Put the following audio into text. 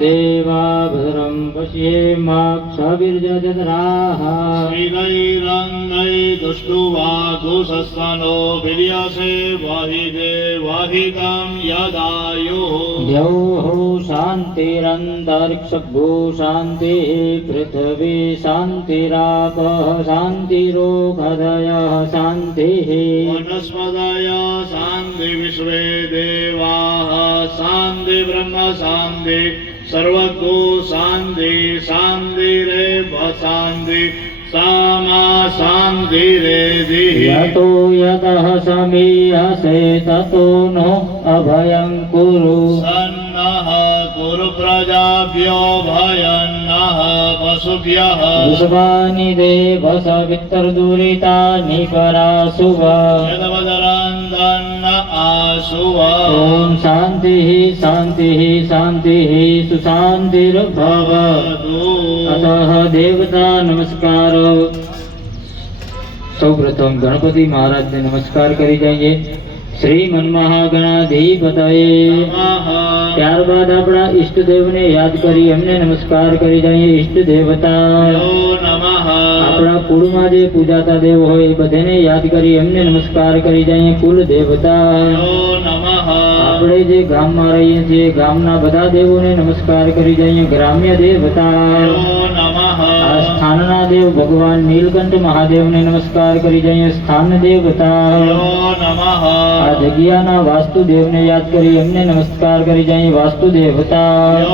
देवा भद्रं पश्येमाक्षभिर्जजत्राः श्रीरैरङ्गै दुष्टुवाघुषस्तनो भिर्यसे वाहिदे वाहितं यदायुः द्यौः शान्तिरन्तरिक्षभू शान्तिः पृथिवी शान्तिरापः शान्तिरोगधयः शान्तिः वनस्पतय शान्ति विश्वे देवाः शान्ति ब्रह्म शान्ति सर्वतो शान्ति शान्तिरेव शान्ति सामा शान्तिरेधिः यतो यतः समीहसे ततो नो अभयं कुरु सन्नः कुरु प्रजाभ्यो भयन्नः पशुभ्यः विश्वानि देव सवितर्दुरितानि पराशुभ यदवदरन्दन्न आशुव ॐ शान्तिः शान्तिः शान्तिः सुशान्तिर्भवतु अतः देवता नमस्कार સૌપ્રથમ ગણપતિ મહારાજને નમસ્કાર કરી જઈએ. શ્રી મન્મહાગણાધિપતયે. ત્યારબાદ આપણા ઈષ્ટદેવને યાદ કરી એમને નમસ્કાર કરી જઈએ. ઈષ્ટ દેવતા આપણા કુળમાં જે પૂજાતા દેવ હોય એ બધાને યાદ કરી એમને નમસ્કાર કરી જઈએ. કુલ દેવતા આપણે જે ગામમાં રહીએ છીએ ગામના બધા દેવોને નમસ્કાર કરી જઈએ. ગ્રામ્ય દેવતા આ સ્થાનના દેવ ભગવાન નીલકંઠ મહાદેવને નમસ્કાર કરી જઈએ. સ્થાન દેવતા આ જગ્યાના વાસ્તુદેવને યાદ કરી એમને નમસ્કાર કરી જઈએ. વાસ્તુ દેવતા